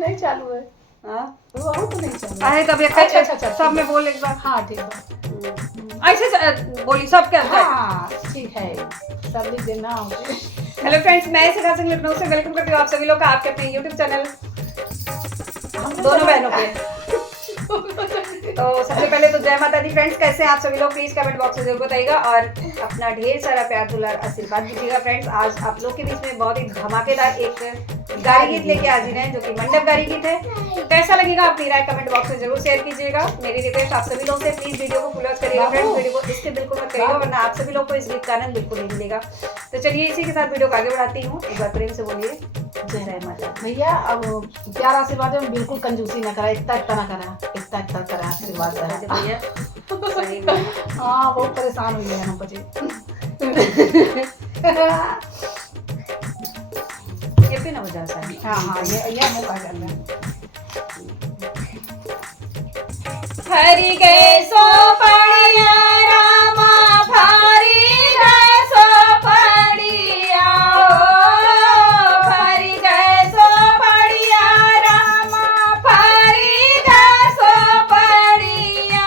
नहीं चालू है। हाँ वो तो नहीं चालू अरे तब ये अच्छा, सब में बोल एक बार। हाँ ठीक है। ऐसे बोली सब क्या होता है। हाँ ठीक है, सब लिख देना। हेलो फ्रेंड्स, मैं सिखा सिंह लखनऊ से वेलकम करती हूँ आप सभी लोग का आपके अपने यूट्यूब चैनल दोनों बहनों पे। तो सबसे पहले तो जय माता दी फ्रेंड्स, कैसे हैं आप सभी लोग, प्लीज कमेंट बॉक्स में जरूर बताइएगा और अपना ढेर सारा प्यार दुलार आशीर्वाद दीजिएगा। फ्रेंड्स आज आप लोग के बीच में बहुत ही धमाकेदार एक गारी गीत लेके हाजिर हैं जो कि मंडप गारी गीत है। कैसा लगेगा अपनी राय कमेंट बॉक्स में जरूर शेयर कीजिएगा। मेरी रिक्वेस्ट आप सभी लोग से, प्लीज वीडियो को फुल वॉच करिएगा फ्रेंड्स, वीडियो को इसके बिल्कुल मत करिएगा वरना आप सभी लोग को इस गीत का आनंद बिल्कुल नहीं मिलेगा। तो चलिए इसी के साथ वीडियो को आगे बढ़ाती हूँ। एक बार प्रेम से बोलिए जय माता दी। भैया अब प्यार आशीर्वाद है, बिल्कुल कंजूसी ना करा, इतना ना करा, इतना करा आशीर्वाद करा भैया सही में हाँ बहुत परेशान हुई है हम बच्चे। ये पे ना हो जा सारी। हाँ ये मौका करना हरि गए सो पड़िया रामा भारी गए सो पड़िया हरि गए सो पड़िया रामा भारी गए सो पड़िया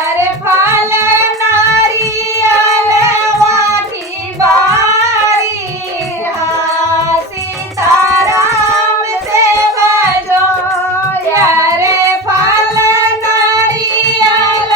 अरे फल नारियल वाठी बारी हाँ सीताराम से बजो यारे फल नारियल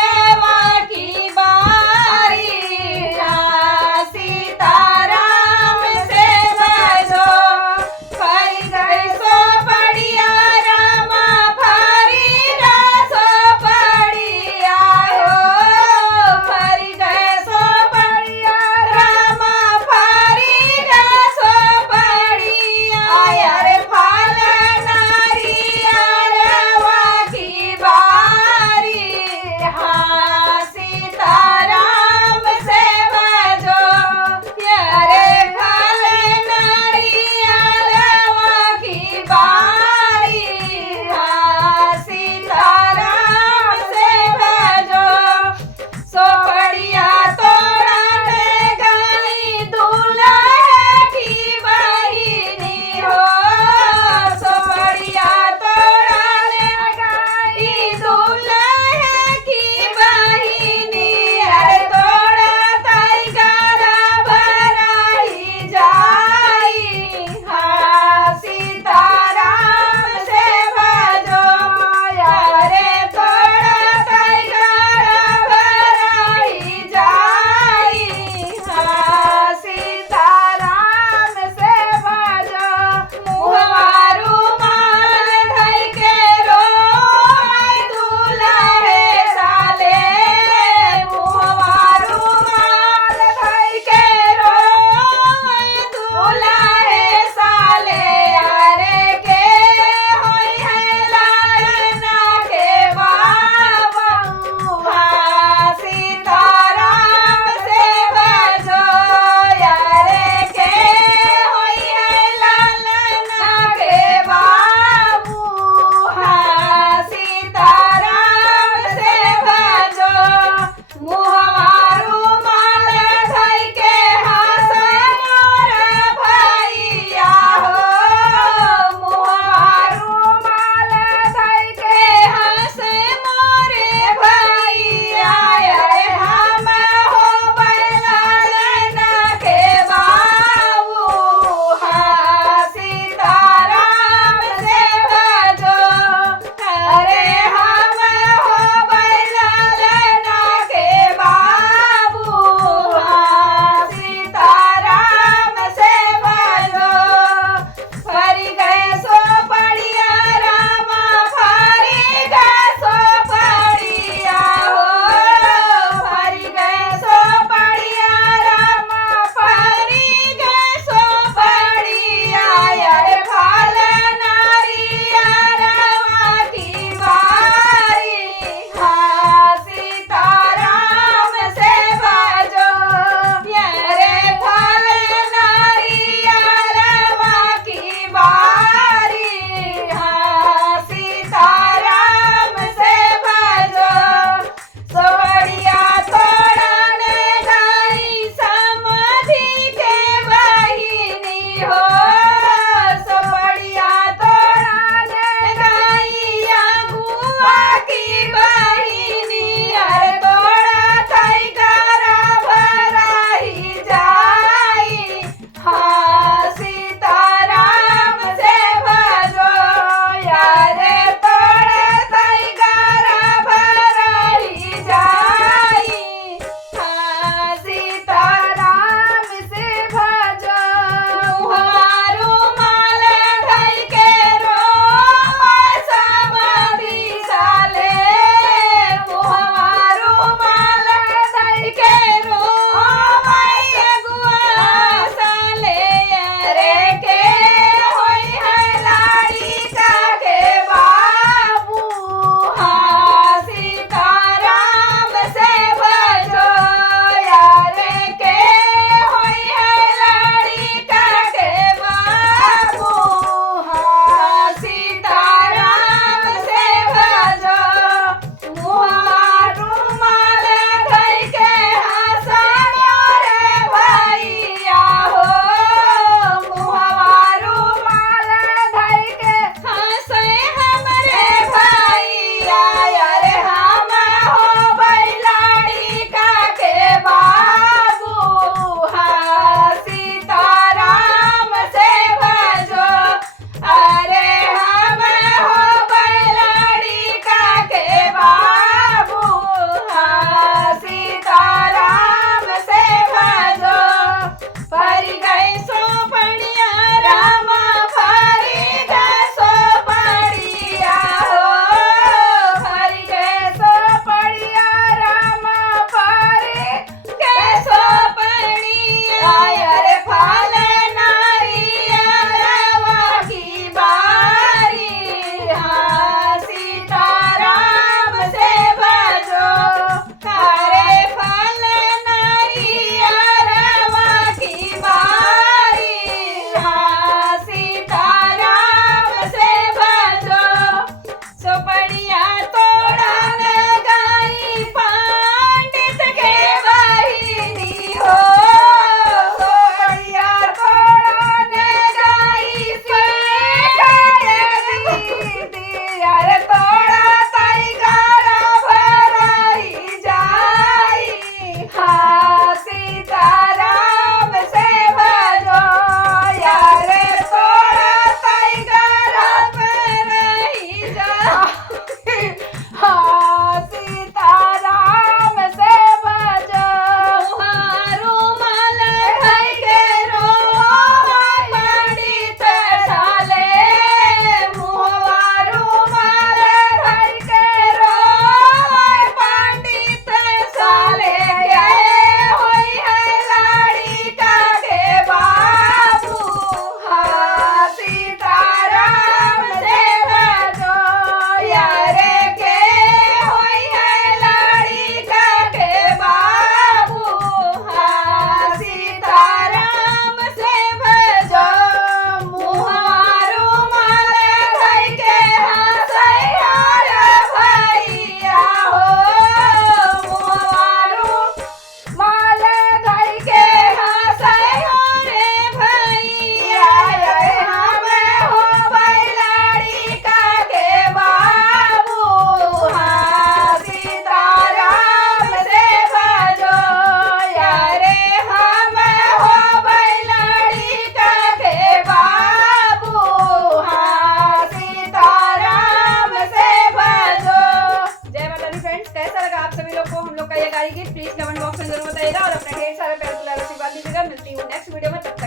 प्लीज कमेंट बॉक्स में जरूर बताइएगा और अपने ढेर सारे प्यार दुलार आशीर्वाद दीजिएगा। मिलती हूँ नेक्स्ट वीडियो में, तब